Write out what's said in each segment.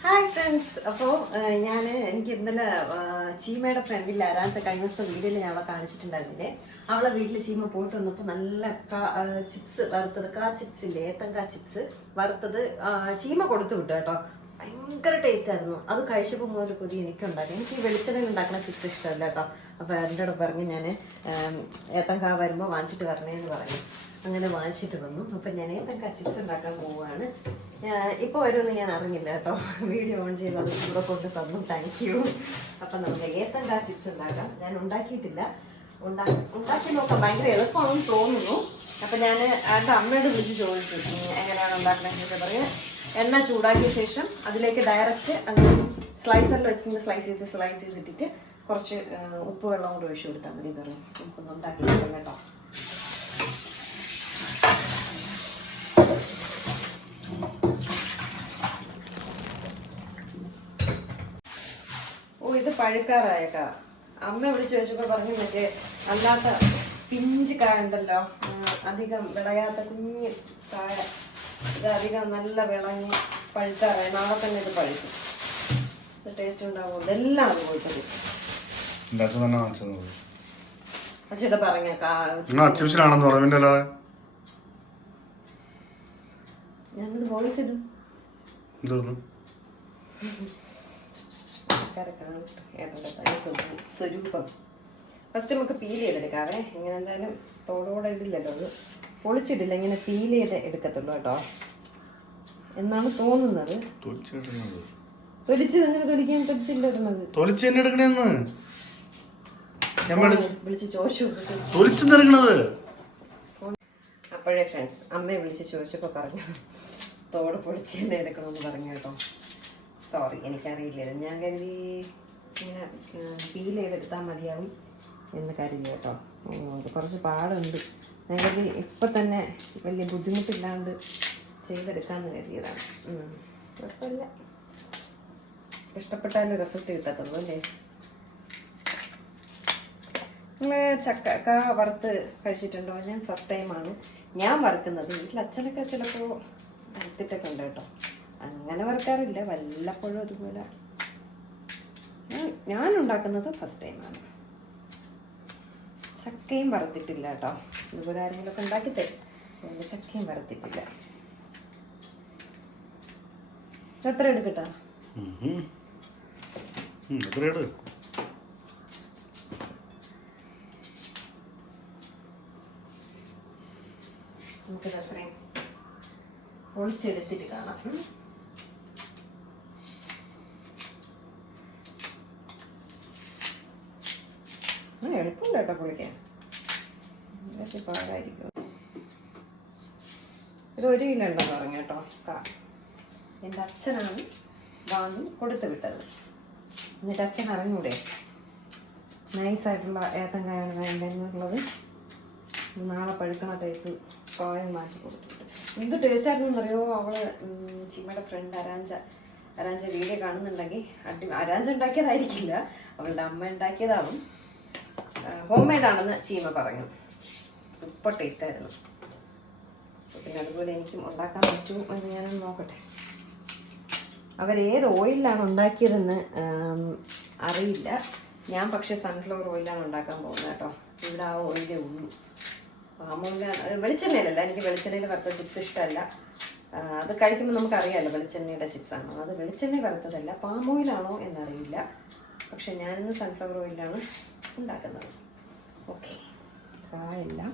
Hi friends അപ്പോൾ ഞാൻ എനിക്ക് ഇന്നലെ ചീമയുടെ ഫ്രണ്ടിൽ ആരാച്ച കഴിഞ്ഞ ദിവസത്തെ വീഡിയോയിൽ ഞാൻ അവളെ കാണിച്ചിട്ടുണ്ടായിരുന്നില്ലേ? അവളെ വീട്ടിൽ ചീമ പോയിട്ട് വന്നപ്പോൾ നല്ല ചിപ്സ് വറുത്തത് കാ ചിപ്സ് ഇല്ലേ? ഏത്തങ്കാ ചിപ്സ് വറുത്തത് ചീമ കൊടുത്തു വിട്ടു കേട്ടോ. ഭയങ്കര ടേസ്റ്റ് ആയിരുന്നു. അത് കഴിച്ചപ്പോൾ മുതൽ പുതിയ എനിക്കുണ്ടാക്കി എനിക്ക് ഈ വെളിച്ചെണ്ണയിൽ ഉണ്ടാക്കുന്ന ചിപ്സ് ഇഷ്ടമല്ല കേട്ടോ. അപ്പോൾ എന്റെ കൂടെ പറഞ്ഞ് ഞാൻ ഏത്തങ്കാ വരുമ്പോൾ വാങ്ങിച്ചിട്ട് വരണേന്ന് പറഞ്ഞു. അങ്ങനെ വാങ്ങിച്ചിട്ട് വന്നു. അപ്പം ഞാൻ ഏത്തങ്ക ചിപ്സ് ഉണ്ടാക്കാൻ പോവുകയാണ്. ഇപ്പോൾ വരുമെന്ന് ഞാൻ അറിഞ്ഞില്ല കേട്ടോ. വീഡിയോ ഓൺ ചെയ്ത് അത് കൂടെ കൊണ്ട് തന്നു. താങ്ക് യു അപ്പം നമുക്ക് ഏത്തങ്ക ചിപ്സ് ഉണ്ടാക്കാം. ഞാൻ ഉണ്ടാക്കിയിട്ടില്ല. ഉണ്ടാ- ഉണ്ടാക്കി നോക്കാം. ഭയങ്കര എളുപ്പമാണെന്ന് തോന്നുന്നു. അപ്പം ഞാൻ എന്റെ അമ്മയോട് വിളിച്ച് ചോദിച്ചു എങ്ങനെയാണ് ഉണ്ടാക്കണമെന്നൊക്കെ പറയാം എണ്ണ ചൂടാക്കിയ ശേഷം അതിലേക്ക് ഡയറക്റ്റ് അങ്ങ് സ്ലൈസറിൽ വെച്ചിട്ട് സ്ലൈസ് ചെയ്ത് സ്ലൈസ് ചെയ്തിട്ടിട്ട് കുറച്ച് ഉപ്പ് വെള്ളം കൂടി ഒഴിച്ചു കൊടുത്താൽ മതി തരും നമുക്കൊന്ന് ഉണ്ടാക്കി കേട്ടോ. പഴുക്കാറായേക്കാ. അമ്മ വിളിച്ചു ചോദിച്ചപ്പോൾ പറഞ്ഞു മറ്റേ അല്ലാത്ത പിഞ്ച് കായ ഉണ്ടല്ലോ അധികം വിളയാത്ത കുഞ്ഞ് കായ. ഇത് അധികം നല്ല വിളങ്ങി പഴുക്കാറായി. നാളെ തന്നെ ഇത് പഴുക്കും. ടേസ്റ്റ് ഉണ്ടാവും ഇതെല്ലാം വാങ്ങിച്ചത്? അച്ഛയുടെ പറഞ്ഞ പറഞ്ഞിന്റെ അല്ലാതെ? ഞാനിത് വോയിസ് ഇടും. ആൾക്കാരെ കാണട്ടെ ഏട്ടന്റെ സ്വരൂപം. ഫസ്റ്റ് നമുക്ക് പീൽ ചെയ്തെടുക്കാവേ. ഇങ്ങനെ എന്തായാലും തോടോടെ ഇടില്ലല്ലോ അത്. പൊളിച്ചിടില്ല ഇങ്ങനെ പീൽ ചെയ്ത് എടുക്കത്തുള്ളൂ കേട്ടോ. എന്നാണ് തോന്നുന്നത്. തൊലിച്ചത് എങ്ങനെ തൊലിക്കാൻ തൊലിച്ചില്ല ഇടുന്നത്. തൊലിച്ച് തന്നെ എടുക്കണേന്ന്. വിളിച്ച് ചോദിച്ചു തൊലിച്ച് എടുക്കണത്. അപ്പോഴേ ഫ്രണ്ട്സ് അമ്മയെ വിളിച്ച് ചോദിച്ചപ്പോൾ പറഞ്ഞു തോട് പൊളിച്ച് തന്നെ എടുക്കണമെന്ന് പറഞ്ഞു കേട്ടോ. സോറി എനിക്കറിയില്ലായിരുന്നു ഞാൻ കരുതി ഇങ്ങനെ ഫീൽ ചെയ്തെടുത്താൽ മതിയാവും എന്ന് കരുതി കേട്ടോ. കുറച്ച് പാടുണ്ട്. ഞാൻ കരുതി ഇപ്പം തന്നെ വലിയ ബുദ്ധിമുട്ടില്ലാണ്ട് ചെയ്തെടുക്കാമെന്ന് കരുതിയതാണ്. കുഴപ്പമില്ല. ഇഷ്ടപ്പെട്ടാലും റിസൾട്ട് കിട്ടത്തുള്ളൂ അല്ലേ? നിങ്ങൾ ചക്ക വറുത്ത് കഴിച്ചിട്ടുണ്ടോ? ഞാൻ ഫസ്റ്റ് ടൈമാണ് ഞാൻ വറുക്കുന്നത്. വീട്ടിൽ അച്ഛനൊക്കെ ചിലപ്പോൾ വറുത്തിട്ടൊക്കെ ഉണ്ട് കേട്ടോ. അങ്ങനെ വറുക്കാറില്ല വല്ലപ്പോഴും അതുപോലെ. ഞാൻ- ഉണ്ടാക്കുന്നത് ഫസ്റ്റ് ടൈമാണ് ചക്കയും വറുത്തിട്ടില്ല കേട്ടോ. ഇതുപോലെ ആരെങ്കിലുമൊക്കെ ഉണ്ടാക്കി തരും അതുകൊണ്ട് ചക്കയും വറുത്തിട്ടില്ല. എത്ര എടുക്കട്ടോ നമുക്കിതത്രയും നമുക്കിത് അത്രയും ഒളിച്ചെടുത്തിട്ട് കാണാം ഉം. ആ എളുപ്പമില്ല കേട്ടോ പൊളിക്കാൻ ഇതൊക്കെ പാടായിരിക്കും ഒരു കിലോ ഉണ്ടെന്ന് പറഞ്ഞു കേട്ടോ എന്റെ അച്ഛനാണ് വാങ്ങി കൊടുത്തു വിട്ടത്. എന്നിട്ട് അച്ഛൻ അറിഞ്ഞൂടെ? നൈസായിട്ടുള്ള ഏത്തങ്കായാണ് വേണ്ടതെന്നുള്ളത് നാളെ പഴുക്കണ ടൈപ്പ് കോയം മാറ്റി കൊടുത്തിട്ട് എന്ത് ടേസ്റ്റ് ആയിരുന്നു എന്നറിയോ? അവൾ ചിമ്മയുടെ ഫ്രണ്ട് അരാഞ്ച അരാഞ്ച വീഡിയോ കാണുന്നുണ്ടെങ്കിൽ അടി അരാഞ്ച ഉണ്ടാക്കിയതായിരിക്കില്ല. അവളുടെ അമ്മ ഉണ്ടാക്കിയതാവും. ഹോം മെയ്ഡാണെന്ന് ചീമ പറഞ്ഞു. സൂപ്പർ ടേസ്റ്റ് ആയിരുന്നു. അപ്പൊ പിന്നെ അതുപോലെ എനിക്കും ഉണ്ടാക്കാൻ പറ്റുമോ എന്ന് ഞാനൊന്ന് നോക്കട്ടെ. അവരേത് ഓയിലാണ് ഉണ്ടാക്കിയതെന്ന് അറിയില്ല. ഞാൻ പക്ഷേ സൺഫ്ലവർ ഓയിലാണ് ഉണ്ടാക്കാൻ പോകുന്നത് കേട്ടോ. ഇവിടെ ആ ഓയിലേ ഉള്ളൂ. പാമോയില വെളിച്ചെണ്ണയിലല്ല എനിക്ക് വെളിച്ചെണ്ണയിൽ വറുത്ത ചിപ്സ് ഇഷ്ടമല്ല. അത് കഴിക്കുമ്പോൾ നമുക്കറിയാമല്ലോ വെളിച്ചെണ്ണയുടെ ചിപ്സ് ആണോ. അത് വെളിച്ചെണ്ണ വറുത്തതല്ല പാമോയിലാണോ എന്നറിയില്ല. പക്ഷെ ഞാനിന്ന് സൺഫ്ലവർ ഓയിലാണ് ഉണ്ടാക്കുന്നത്. ഓക്കെ കായെല്ലാം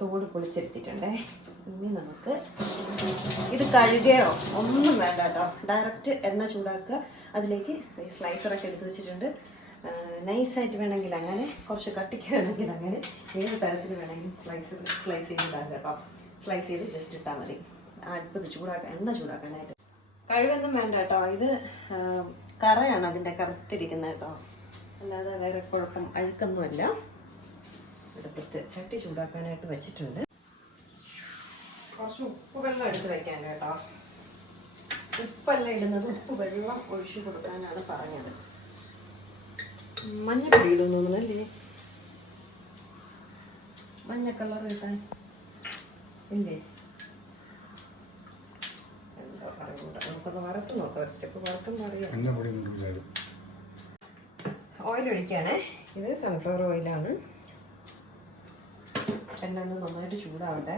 തോട് പൊളിച്ചെടുത്തിട്ടുണ്ടേ ഇനി നമുക്ക് ഇത് കഴുകയോ? ഒന്നും വേണ്ട കേട്ടോ. ഡയറക്റ്റ് എണ്ണ ചൂടാക്കുക. അതിലേക്ക് സ്ലൈസറൊക്കെ എടുത്ത് വെച്ചിട്ടുണ്ട്. നൈസായിട്ട് വേണമെങ്കിൽ അങ്ങനെ കുറച്ച് കട്ടിക്ക് വേണമെങ്കിൽ അങ്ങനെ ഏത് തരത്തിൽ വേണമെങ്കിലും സ്ലൈസ് സ്ലൈസ് ചെയ്തിട്ടാണ് കേട്ടോ. സ്ലൈസ് ചെയ്ത് ജസ്റ്റ് ഇട്ടാൽ മതി. അടുപ്പത് ചൂടാക്കാൻ എണ്ണ ചൂടാക്കാനായിട്ട്. കഴിവൊന്നും വേണ്ട കേട്ടോ. ഇത് കറയാണ് അതിന്റെ കറുത്തിരിക്കുന്നത് കേട്ടോ. അല്ലാതെ വേറെ കുഴപ്പം അഴുക്കൊന്നുമല്ല. അടുപ്പത്ത് ചട്ടി ചൂടാക്കാനായിട്ട് വെച്ചിട്ടുണ്ട്. കുറച്ച് ഉപ്പ് വെള്ളം എടുത്ത് വയ്ക്കാൻ കേട്ടോ. ഉപ്പല്ല ഇടുന്നത് ഉപ്പ് വെള്ളം ഒഴിച്ചു കൊടുക്കാനാണ് പറഞ്ഞത്. മഞ്ഞപ്പൊടി ഇടുന്നു തോന്നുന്നല്ലേ? മഞ്ഞ കളർ കിട്ടാൻ ഇല്ലേ? നമുക്കൊന്ന് വറുത്ത് നോക്കാം. ഒരു സ്റ്റെപ്പ് അറിയാം ഓയിൽ ഒഴിക്കാനേ ഇത് സൺഫ്ലവർ ഓയിലാണ് എണ്ണ ഒന്ന് നന്നായിട്ട് ചൂടാവട്ടെ.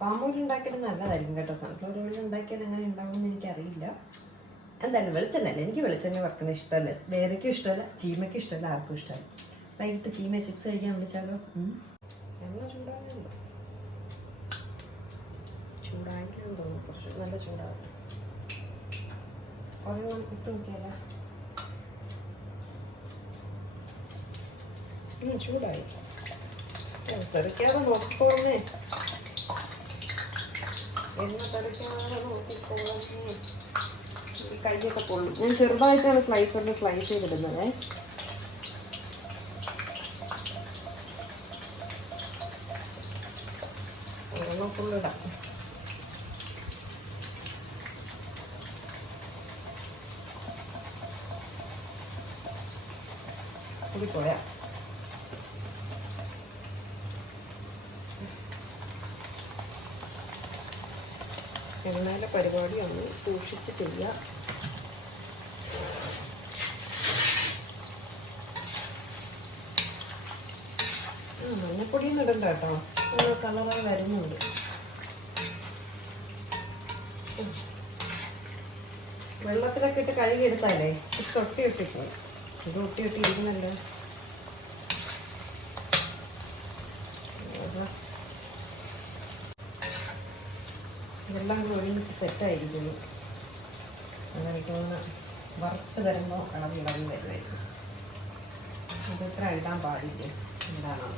പാമ്പ് ഓയിൽ ഉണ്ടാക്കിയാൽ നല്ലതായിരിക്കും കേട്ടോ. സൺഫ്ലവർ ഓയിൽ ഉണ്ടാക്കിയാൽ എങ്ങനെ ഉണ്ടാവുമെന്ന് എനിക്കറിയില്ല. എന്തായാലും വെളിച്ചെണ്ണ എനിക്ക് വെളിച്ചെണ്ണ വറക്കുന്ന ഇഷ്ടമല്ല. വേറെക്കും ഇഷ്ടമല്ല ചീമയ്ക്കും ഇഷ്ടമല്ല ആർക്കും ഇഷ്ടമല്ല. വൈകിട്ട് ചീമ ചിപ്സ് കഴിക്കാൻ വിളിച്ചാലോ. എണ്ണ ചൂടാകുന്നുണ്ടോ ചൂടാക്കില്ലെന്ന് തോന്നുന്നു. കുറച്ച് നല്ല ചൂടാവട്ടെ. ഒരെണ്ണം ഇട്ട് നോക്കിയാലോ? ചൂടായി. തെറിക്കാതെ നോക്കിക്കോളുന്നേ. എണ്ണ തെറിക്കാതെ നോക്കിക്കോളുന്നേ. ഈ കൈയൊക്കെ പൊള്ളും. ഞാൻ ചെറുതായിട്ടാണ് സ്ലൈസ് ഒന്ന് സ്ലൈസ് ചെയ്തിടുന്നത് ഒരെണ്ണം ചെയ്യുക മഞ്ഞപ്പൊടിയൊന്നും ഇടണ്ട കേട്ടോ. കളറായി വരുന്നുണ്ട്. വെള്ളത്തിലൊക്കെ ഇട്ട് കഴുകി എടുത്താലേ ഇത് ഒട്ടി ഒട്ടിപ്പോയി ഇത് ഒട്ടി ഒട്ടി ഇരിക്കുന്നല്ലോ വെള്ളം കൂടി ഒരുമിച്ച് സെറ്റായിരിക്കുന്നു അങ്ങനെ വെക്കുന്ന വറുത്ത് വരുമ്പോൾ ഇളവ് വരുന്നത് ഇത് അതിത്ര ഇടാൻ പാടില്ല. എന്താണോ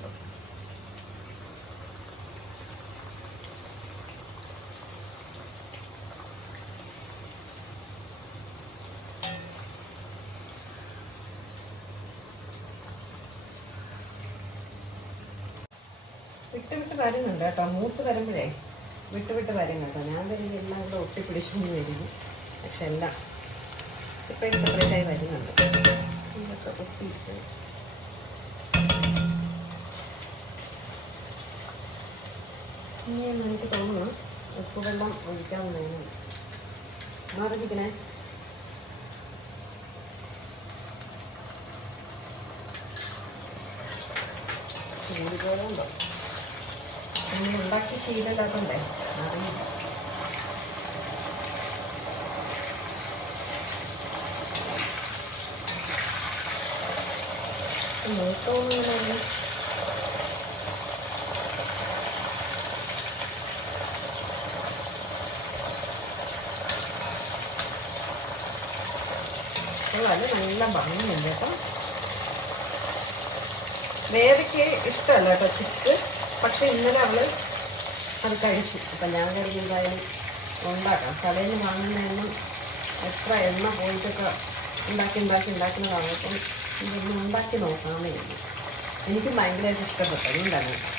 വിട്ട് വിട്ട് വരുന്നുണ്ട് കേട്ടോ. മൂത്ത് വരുമ്പോഴേ വിട്ട് വിട്ട് വരും കേട്ടോ ഞാൻ വരുന്നില്ല കൂടെ ഒട്ടിപ്പിടിച്ചൊന്നും വരുന്നു പക്ഷെ എല്ലാം സെപ്പറേറ്റ് സെപ്പറേറ്റ് ആയി വരുന്നുണ്ട്. ഇതൊക്കെ ഒട്ടിയിട്ട് ഇനി എനിക്ക് തോന്നുന്നു ഉപ്പുവെള്ളം ഒഴിക്കാൻ വേണം മാറിയിരിക്കണേ ചൂടുപോലുണ്ടോ നമ്മൾ ഉണ്ടാക്കി ശീലമില്ലാത്തണ്ടേ അറിയില്ല. മൂത്തോന്നു അത് നല്ല ഭംഗിയുണ്ട് കേട്ടോ. വേദയ്ക്ക് ഇഷ്ടമല്ല കേട്ടോ ചിപ്സ്. പക്ഷെ ഇന്നലെ അവൾ അത് കഴിച്ചു. അപ്പം ഞാൻ എന്തായാലും ഉണ്ടാക്കാം. കടയിൽ വാങ്ങുന്നതിനും എത്ര എണ്ണ പോയിട്ടൊക്കെ ഉണ്ടാക്കി ഉണ്ടാക്കി ഉണ്ടാക്കുന്നതാണ് അപ്പം ഇതൊന്ന് ഉണ്ടാക്കി നോക്കാമെന്ന് കരുതി എനിക്ക് ഭയങ്കരമായിട്ട് ഇഷ്ടപ്പെട്ടു. അതുകൊണ്ടാണ്. കേട്ടോ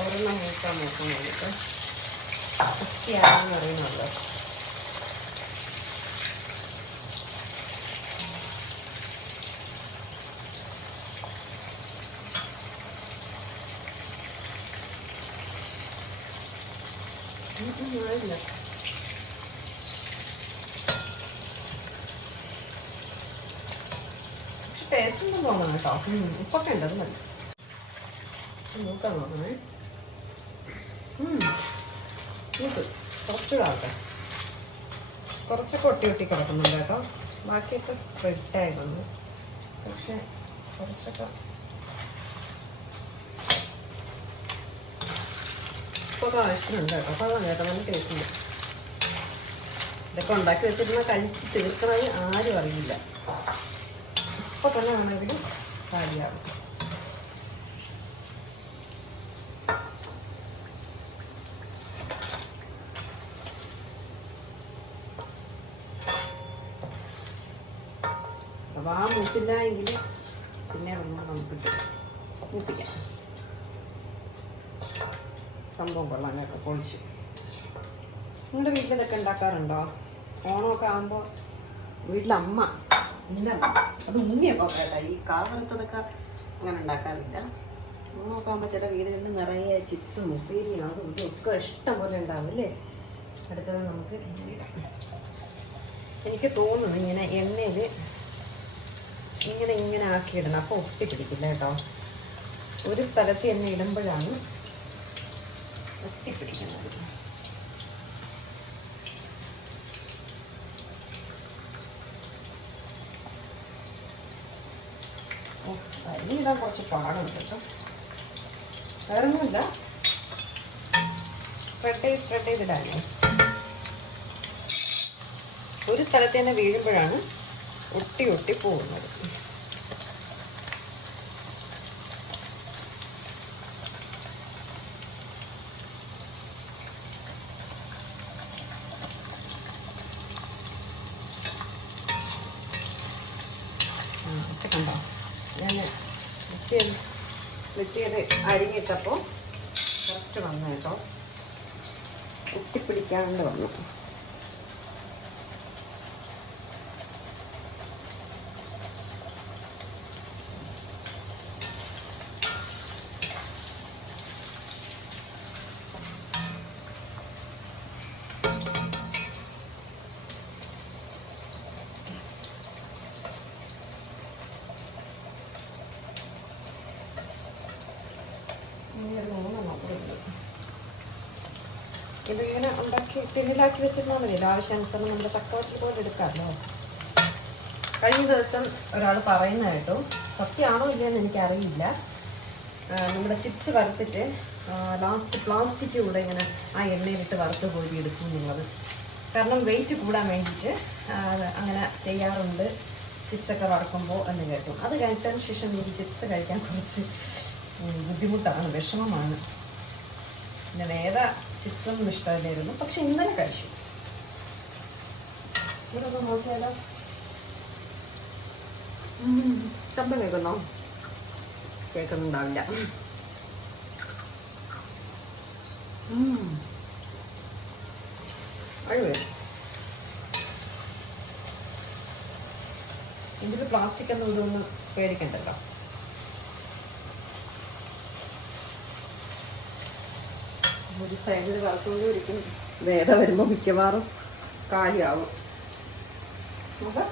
ഒരെണ്ണം മൂക്കാൻ നോക്കാൻ വേണ്ടിയിട്ട് ക്രിസ്റ്റിയാണെന്ന് പറയുന്നുണ്ടോ ആയില്ല പക്ഷെ ടേസ്റ്റ് ഉണ്ടെന്ന് തോന്നുന്നു കേട്ടോ ഉപ്പൊക്കെ ഉണ്ടെന്ന് മതി നോക്കാൻ നോക്കണേ ഉം. ഇത് കുറച്ചുകൂടെ ആവട്ടെ കുറച്ചൊക്കെ ഒട്ടി ഒട്ടി കിടക്കുന്നുണ്ട് കേട്ടോ. ബാക്കിയൊക്കെ സ്പ്രെഡായി വന്നു പക്ഷെ കുറച്ചൊക്കെ ഇപ്പോൾ ആവശ്യമുണ്ട് കേട്ടോ. അതാണ് കേട്ടോ നല്ല ടേസ്റ്റ് ഉണ്ട് ഇതൊക്കെ ഉണ്ടാക്കി വെച്ചിരുന്ന കഴിച്ച് തീർക്കുന്നത് ആരും അറിയില്ല. ഇപ്പോൾ തന്നെ വേണമെങ്കിലും കാര്യമാകും അപ്പോൾ ആ മൂത്തില്ല എങ്കിൽ പിന്നെ നമുക്കിട്ട് മൂപ്പിക്കാം സംഭവം കൊള്ളാം കേട്ടോ പൊളിച്ച്. നിങ്ങളുടെ വീട്ടിൽ ഇതൊക്കെ ഉണ്ടാക്കാറുണ്ടോ? ഓണമൊക്കെ ആകുമ്പോൾ വീട്ടിലമ്മ എന്റെ അമ്മ. അത് ഉണ്ണിയപ്പം കേട്ടോ ഈ കാവലത്തതൊക്കെ അങ്ങനെ ഉണ്ടാക്കാറില്ല. നോക്കാകുമ്പോൾ ചില വീടുകളിൽ നിറയെ ചിപ്സും ഉപ്പേരിയും അതും ഇതും ഒക്കെ ഇഷ്ടം പോലെ ഉണ്ടാവും അല്ലേ? അടുത്തത് നമുക്ക്. എനിക്ക് തോന്നുന്നു ഇങ്ങനെ എണ്ണയിൽ ഇങ്ങനെ ഇങ്ങനെ ആക്കിയിടണം അപ്പോൾ ഒട്ടി പിടിക്കില്ല കേട്ടോ. ഒരു സ്ഥലത്ത് എണ്ണ ഇടുമ്പോഴാണ് ഒട്ടിപ്പിടിക്കുന്നത് ഓ, ഇടാൻ കുറച്ച് പാടുണ്ട് കേട്ടോ. വേറൊന്നുമില്ല. സ്പ്രെഡ് ചെയ്ത് സ്പ്രെഡ് ചെയ്തിടാനേ ഒരു സ്ഥലത്ത് തന്നെ വീഴുമ്പോഴാണ് ഒട്ടി ഒട്ടി പോകുന്നത് ആ, ഒക്കെ കണ്ടോ ഞാൻ മിക്സ് ചെയ്ത് മിക്സ് ചെയ്ത് അരിഞ്ഞിട്ടപ്പോൾ കറക്റ്റ് വന്നു കേട്ടോ. ഒട്ടിപ്പിടിക്കാണ്ട് വന്നു ഇനി ഒരു മൂന്നെണ്ണം കൂടെ ഉണ്ട്. ഇതിങ്ങനെ ഉണ്ടാക്കി വെച്ചിരുന്നാൽ മതിയല്ലോ ആവശ്യാനുസരണം നമ്മുടെ ചക്കവത്തിൽ പോലെ എടുക്കാമല്ലോ. കഴിഞ്ഞ ദിവസം ഒരാൾ പറയുന്ന കേട്ടു സത്യമാണോ ഇല്ലയെന്ന് എനിക്കറിയില്ല. നമ്മുടെ ചിപ്സ് വറുത്തിട്ട് ലാസ്റ്റ് പ്ലാസ്റ്റിക് കൂടെ ഇങ്ങനെ ആ എണ്ണയിലിട്ട് വറുത്ത് പോയി എടുക്കും എന്നുള്ളത്. കാരണം വെയിറ്റ് കൂടാൻ വേണ്ടിയിട്ട് അങ്ങനെ ചെയ്യാറുണ്ട്. ചിപ്സൊക്കെ വറക്കുമ്പോൾ എന്ന് കേട്ടു. അത് കഴിഞ്ഞതിന് ശേഷം എനിക്ക് ചിപ്സ് കഴിക്കാൻ കുറച്ച് ബുദ്ധിമുട്ടാണ് വിഷമമാണ്. പിന്നെ വേറെ ചിപ്സൊന്നും ഇഷ്ടമല്ലായിരുന്നു. പക്ഷെ ഇന്നലെ കഴിച്ചു. ഒന്ന് ശബ്ദം കേൾക്കുന്നോ? കേൾക്കുന്നുണ്ടാവില്ല. അടിപൊളി. ഇതിൽ പ്ലാസ്റ്റിക് ഒന്നും പേടിക്കണ്ടല്ലോ ഒരു സൈഡിൽ വറുത്തുകൊണ്ട് ഒരിക്കും വേദ വരുമ്പോൾ മിക്കവാറും കാലിയാവും. നോക്കാം.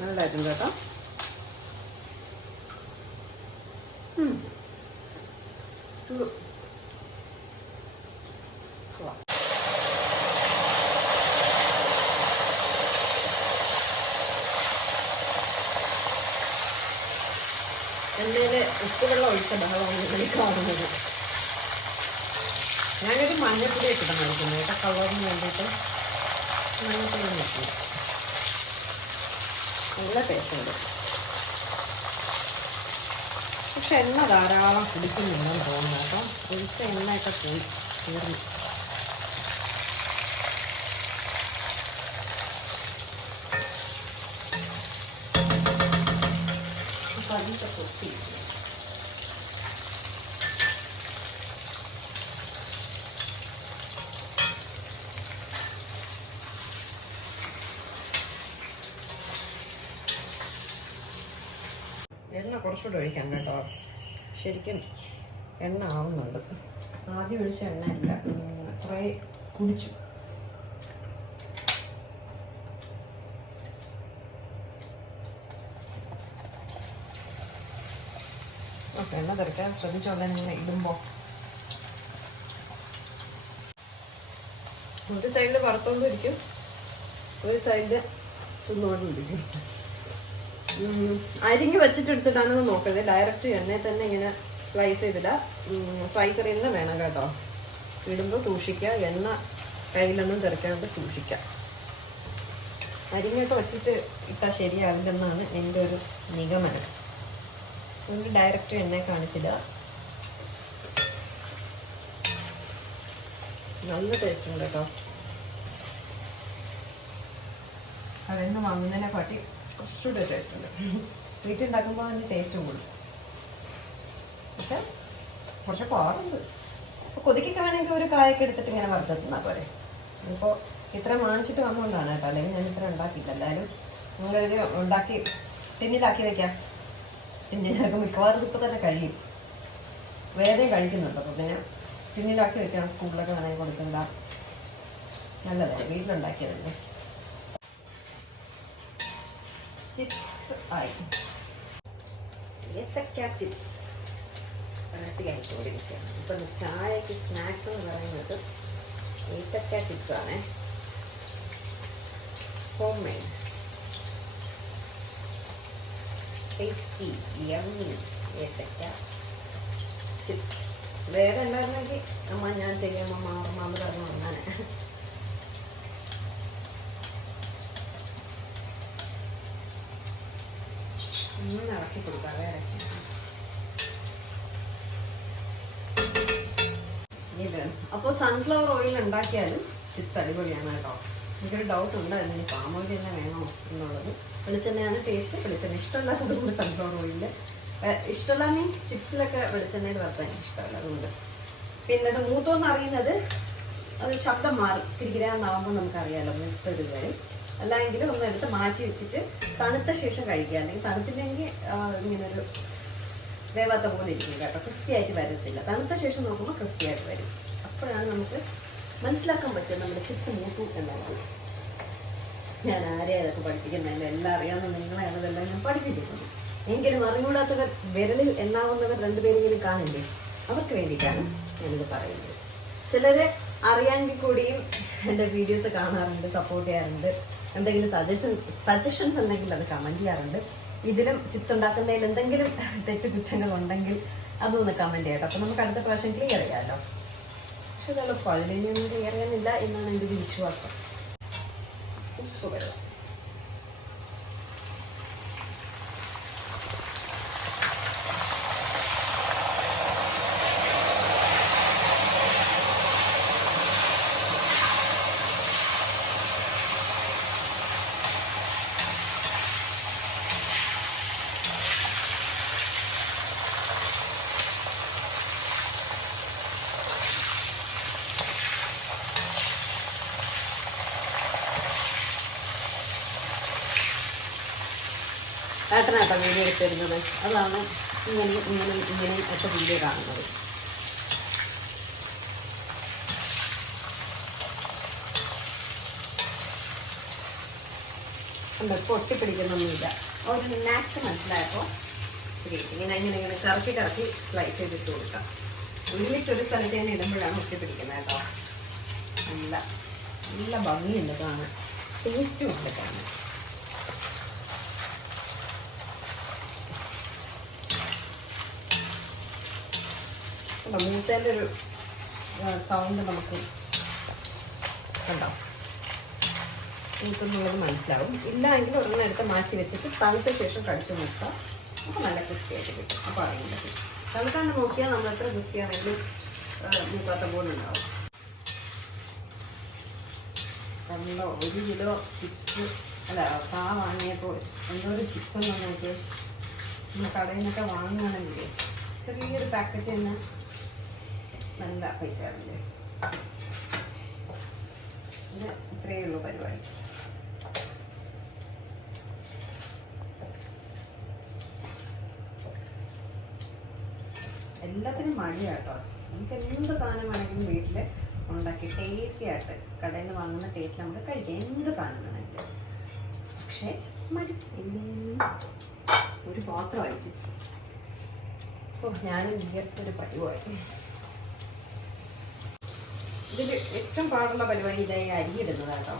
നല്ലതായിട്ടുണ്ട് കേട്ടോ ഉം. ചൂട്. കൊള്ളാം. എണ്ണയിൽ ഉപ്പുവെള്ളം ഒഴിച്ച ബഹളമാണ് ഇവിടെ കാണുന്നത്. ഞാനൊരു മഞ്ഞപ്പൊടി ഇട്ടിടമായിരിക്കുന്നു കേട്ടോ കളറിന് വേണ്ടിയിട്ട് മഞ്ഞപ്പൊടി വെക്കും നല്ല ടേസ്റ്റ് ഉണ്ട്. പക്ഷെ എണ്ണ ധാരാളം കുടിക്കുന്നുണ്ടെന്ന് തോന്നുന്നു കേട്ടോ. ഒഴിച്ച എണ്ണയൊക്കെ പോയി തീർന്നു അപ്പം അതിന്റെ പൊട്ടി എണ്ണ കുറച്ചുകൂടെ ഒഴിക്കാം കേട്ടോ. ശരിക്കും എണ്ണ ആവുന്നുണ്ട്. ആദ്യം ഒഴിച്ച എണ്ണ ഇല്ല കുറേ കുടിച്ചു. ഓക്കെ എണ്ണ തിരക്കാൻ ശ്രദ്ധിച്ചോളാം ഇങ്ങനെ ഇടുമ്പോൾ ഒരു സൈഡിൽ വറുത്തോണ്ടിരിക്കും ഒരു സൈഡിൽ തിന്നുകൊണ്ടിരിക്കും. ഉം, അരിഞ്ഞ് വെച്ചിട്ടെടുത്തിട്ടാണെന്ന് നോക്കരുത് ഡയറക്റ്റ് എണ്ണയിൽ തന്നെ ഇങ്ങനെ സ്ലൈസ് ചെയ്തില്ല സ്ലൈസ് അറിയുന്ന വേണം കേട്ടോ. ഇടുമ്പോൾ സൂക്ഷിക്കുക. എണ്ണ കയ്യിലൊന്നും തെറിക്കാണ്ട് സൂക്ഷിക്കുക. അരിഞ്ഞൊക്കെ വെച്ചിട്ട് ഇട്ടാൽ ശരിയാവില്ലെന്നാണ് എന്റെ ഒരു നിഗമനം. അതുകൊണ്ട് ഡയറക്റ്റ് എണ്ണയെ കാണിച്ചില്ല നല്ല ടേസ്റ്റ് ഉണ്ട് കേട്ടോ. അതെന്ന് വന്നതിനെ പാട്ടി കുറച്ചുകൂടെ ടേസ്റ്റ് ഉണ്ട്. വീട്ടിലുണ്ടാക്കുമ്പോൾ അതിന് ടേസ്റ്റ് കൂടും. പക്ഷെ കുറച്ച് പാടുണ്ട്. അപ്പോൾ കൊതിക്കൊക്കെ വേണമെങ്കിൽ ഒരു കായൊക്കെ എടുത്തിട്ട് ഇങ്ങനെ വറുത്തെത്തുന്നാൽ പോരെ. ഇപ്പോൾ ഇത്ര വാങ്ങിച്ചിട്ട് വന്നുകൊണ്ടാണ് കേട്ടോ. അല്ലെങ്കിൽ ഞാൻ ഇത്ര ഉണ്ടാക്കിയില്ല എന്തായാലും നിങ്ങളിത് ഉണ്ടാക്കി ടിന്നിലാക്കി വെക്കാം. ടിന്നിലൊക്കെ മിക്കവാറും ഇപ്പോൾ തന്നെ കഴിയും. വേറെ കഴിക്കുന്നുണ്ട്. അപ്പോൾ പിന്നെ ടിന്നിലാക്കി വെക്കാം സ്കൂളിലൊക്കെ വേണമെങ്കിൽ കൊടുക്കണ്ട. നല്ലതല്ലേ വീട്ടിലുണ്ടാക്കിയതല്ലേ ചിപ്സ് ആയി ഏത്തക്ക ചിപ്സ്. എന്നിട്ട് കഴിച്ചുകൊണ്ടിരിക്കുകയാണ് ഇപ്പം ചായക്ക് സ്നാക്സ് എന്ന് പറയുന്നത് ഏത്തക്ക ആണ്. ഹോം മെയ്ഡ് ടേസ്റ്റി യമ്മി ഏത്തക്ക ചിപ്സ് വേറെ ഉണ്ടായിരുന്നെങ്കിൽ അമ്മ ഞാൻ ചെയ്യാം. അമ്മ അമ്മ പറഞ്ഞു അങ്ങനെ ഇങ്ങനെ ഇറക്കി കൊടുക്കാം വേറെ ഇത് അപ്പോൾ സൺഫ്ലവർ ഓയിൽ ഉണ്ടാക്കിയാലും ചിപ്സ് അടിപൊളിയാണ് കേട്ടോ. എനിക്കൊരു ഡൗട്ട് ഉണ്ടായിരുന്നു ഇനി പാം ഓയിൽ തന്നെ വേണോ എന്നുള്ളത്. വെളിച്ചെണ്ണയാണ് ടേസ്റ്റ് വെളിച്ചെണ്ണ ഇഷ്ടമല്ലാത്തത് കൊണ്ട് സൺഫ്ലവർ ഓയിലിൽ ഇഷ്ടമല്ല മീൻസ് ചിപ്സിലൊക്കെ വെളിച്ചെണ്ണയിൽ വറുത്താൻ ഇഷ്ടമല്ല അതുകൊണ്ട്. പിന്നെ അത് മൂത്തോന്ന് അറിയുന്നത് അത് ശബ്ദം മാറും. കിരികിരാന്നാവുമ്പോൾ നമുക്കറിയാലോ മൂത്തൊരു വരും. അല്ലെങ്കിൽ ഒന്ന് എടുത്ത് മാറ്റി വെച്ചിട്ട് തണുത്ത ശേഷം കഴിക്കുക. അല്ലെങ്കിൽ തണുത്തില്ലെങ്കിൽ ഇങ്ങനൊരു വേവാത്ത പോലെ ഇരിക്കും കേട്ടോ. ക്രിസ്പി ആയിട്ട് വരത്തില്ല. തണുത്ത ശേഷം നോക്കുമ്പോൾ ക്രിസ്പി ആയിട്ട് വരും. അപ്പോഴാണ് നമുക്ക് മനസ്സിലാക്കാൻ പറ്റും നമ്മുടെ ചിപ്സ് മൂത്തു എന്നുള്ളത് ഞാൻ ആരെയാ ഇതൊക്കെ പഠിപ്പിക്കുന്നതല്ല എല്ലാം അറിയാവുന്ന നിങ്ങളെയാണ് ഇതെല്ലാം ഞാൻ പഠിപ്പിക്കുന്നത്. എങ്കിലും അറിഞ്ഞൂടാത്തവർ വിരലിൽ എണ്ണാവുന്നവർ രണ്ടുപേരെങ്കിലും കാണില്ലേ അവർക്ക് വേണ്ടിയിട്ടാണ് ഞാനിത് പറയുന്നത്. ചിലരെ അറിയാമെങ്കിൽ കൂടിയും എന്റെ വീഡിയോസ് കാണാറുണ്ട് സപ്പോർട്ട് ചെയ്യാറുണ്ട്. എന്തെങ്കിലും സജഷൻ സജഷൻസ് എന്തെങ്കിലും അത് കമന്റ് ചെയ്യാറുണ്ട്. ഇതിലും ചിപ്സ് ഉണ്ടാക്കുന്നതിൽ എന്തെങ്കിലും തെറ്റ് കുറ്റങ്ങൾ ഉണ്ടെങ്കിൽ അതൊന്ന് കമന്റ് ചെയ്യട്ടോ. അപ്പോൾ നമുക്ക് അടുത്ത പ്രാവശ്യം ക്ലിയർ ചെയ്യാമല്ലോ പക്ഷെ ഇത് എളുപ്പമാണ് ഇതിനൊന്നും ക്ലിയർ ചെയ്യാനില്ല എന്നാണ് എന്റെ ഒരു വിശ്വാസം. ഉപ്പ് വെള്ളം. വീഡിയോ അതാണ് ഇങ്ങനെ ഇങ്ങനെ ഇങ്ങനെ ഒക്കെ വീഡിയോ കാണുന്നത്. ഇപ്പോൾ ഒട്ടിപ്പിടിക്കുന്നൊന്നുമില്ല ഒരു നാക്ക് മനസ്സിലായപ്പോൾ ശരി ഇങ്ങനെ ഇങ്ങനെ ഇങ്ങനെ കറക്കി കറക്കി സ്ലൈസ് ചെയ്തിട്ട് കൊടുക്കാം. ഉള്ളിച്ച് ഒരു സ്ഥലത്ത് തന്നെ ഇടുമ്പോഴാണ് ഒട്ടിപ്പിടിക്കുന്നത് കേട്ടോ. നല്ല നല്ല ഭംഗിയുണ്ട് കാണാൻ. ടേസ്റ്റും ഉണ്ട് കാണാൻ. മൂത്തേന്റെ ഒരു സൗണ്ട് നമുക്ക് കണ്ടോ. മൂത്തെന്നുള്ളത് മനസ്സിലാവും. ഇല്ല എങ്കിൽ ഒരെണ്ണം എടുത്ത് മാറ്റി വെച്ചിട്ട് തണുത്ത ശേഷം കഴിച്ചു നോക്കുക അപ്പോൾ നല്ല ക്രിസ്പി ആയിട്ട് കിട്ടും. അപ്പോൾ അറിയാൻ പറ്റും. തണുക്കാണ്ട് നോക്കിയാൽ നമ്മൾ എത്ര ക്രിസ്പി ആണെങ്കിലും മൂക്കാത്ത പോലെ ഉണ്ടാവും. കണ്ടോ? ഒരു കിലോ ചിപ്സ് അല്ല കാ വാങ്ങിയപ്പോൾ എന്തോ ഒരു ചിപ്സ് എന്ന് പറഞ്ഞിട്ട് നമ്മൾ കടയിൽ നിന്നൊക്കെ വാങ്ങുകയാണെങ്കിൽ ചെറിയൊരു പാക്കറ്റ് തന്നെ നല്ല പൈസ ആവില്ലേ ഇത് ഇത്രയേ ഉള്ളൂ പരിപാടി. എല്ലാത്തിനും മടിയാട്ടോ നമുക്ക് എന്ത് സാധനം വേണമെങ്കിലും വീട്ടിൽ ഉണ്ടാക്കി ടേസ്റ്റി ആയിട്ട് കടയിൽ നിന്ന് വാങ്ങുന്ന ടേസ്റ്റ് നമുക്ക് കഴിക്കാം. എന്ത് സാധനം വേണമെങ്കിലും. പക്ഷേ മടി. ഒരു പാത്രമായി ചിപ്സ് ഓ ഞാനും വിയർത്തൊരു പരുവായി. ഇതിൽ ഏറ്റവും പാടുള്ള പരിപാടി ഇതായി അരിയിടുന്നത് കേട്ടോ.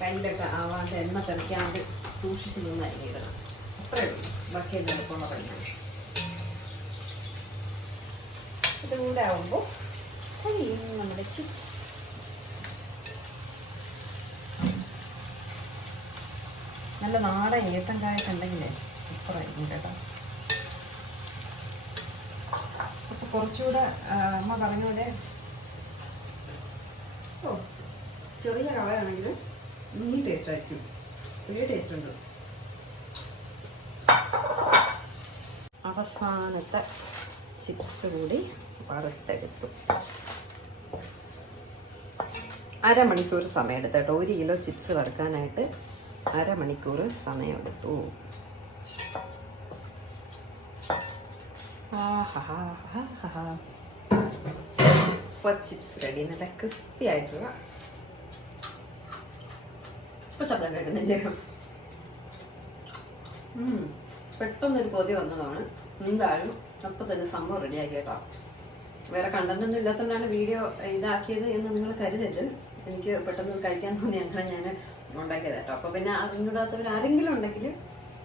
കയ്യിലൊക്കെ ആവാതെ എണ്ണ തെറിക്കാണ്ട് സൂക്ഷിച്ച് നിന്ന് അരിയിടണം അത്രേ ഉള്ളൂ. ബാക്കി എല്ലാം പണിയാണ് ഇതും കൂടെ ആവുമ്പോൾ നമ്മുടെ ചിപ്സ് നല്ല നാടൻ ഏത്തൻ കായൊക്കെ സൂപ്പറായിരിക്കും കേട്ടോ. കുറച്ചുകൂടെ അമ്മ പറഞ്ഞ പോലെ ഓ ചെറിയ കളയാണെങ്കിൽ ഇനി ടേസ്റ്റ് ആയിരിക്കും. വലിയ ടേസ്റ്റ് ഉണ്ട്? അവസാനത്തെ ചിപ്സ് കൂടി വറുത്തെടുത്തു. അരമണിക്കൂർ സമയം കേട്ടോ. ഒരു കിലോ ചിപ്സ് വറുക്കാനായിട്ട് അരമണിക്കൂർ സമയമെടുത്തു. ചിപ്സ് റെഡി നല്ല ക്രിസ്പി ആയിട്ടുള്ള ഇപ്പൊ ശബ്ദം കേൾക്കുന്നില്ലേ. പെട്ടെന്നൊരു പൊതി വന്നതാണ്. എന്തായാലും അപ്പൊ തന്നെ സംഭവം റെഡിയാക്കി കേട്ടോ. വേറെ കണ്ടന്റ് ഒന്നും ഇല്ലാത്തതുകൊണ്ടാണ് വീഡിയോ ഇതാക്കിയത് എന്ന് നിങ്ങൾ കരുതരുത്. എനിക്ക് പെട്ടെന്ന് കഴിക്കാൻ തോന്നി അങ്ങനെ ഞാൻ ഉണ്ടാക്കിയത് കേട്ടോ. അപ്പൊ പിന്നെ അറിഞ്ഞൂടാത്തവർ ആരെങ്കിലും ഉണ്ടെങ്കിൽ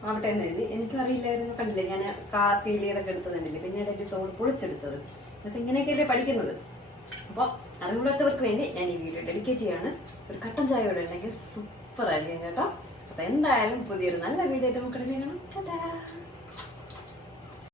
ആവട്ടെ എന്ന് എഴുതി എനിക്കും അറിയില്ലായിരുന്നു കണ്ടില്ലേ? ഞാൻ കാപ്പിയിലൊക്കെ എടുത്തതുണ്ടല്ലേ പിന്നെ എനിക്ക് തോട് പൊളിച്ചെടുത്തത്. അപ്പൊ ഇങ്ങനെയൊക്കെയല്ലേ പഠിക്കുന്നത്. അപ്പോൾ അറിവില്ലാത്തവർക്ക് വേണ്ടി ഞാൻ ഈ വീഡിയോ ഡെഡിക്കേറ്റ് ചെയ്യാണ് ഒരു കട്ടൻ ചായയോടെ ഉണ്ടെങ്കിൽ സൂപ്പർ ആയിരിക്കും കേട്ടോ. അപ്പോൾ എന്തായാലും പുതിയൊരു നല്ല വീഡിയോ ആയിട്ട് നമുക്ക് കാണാം.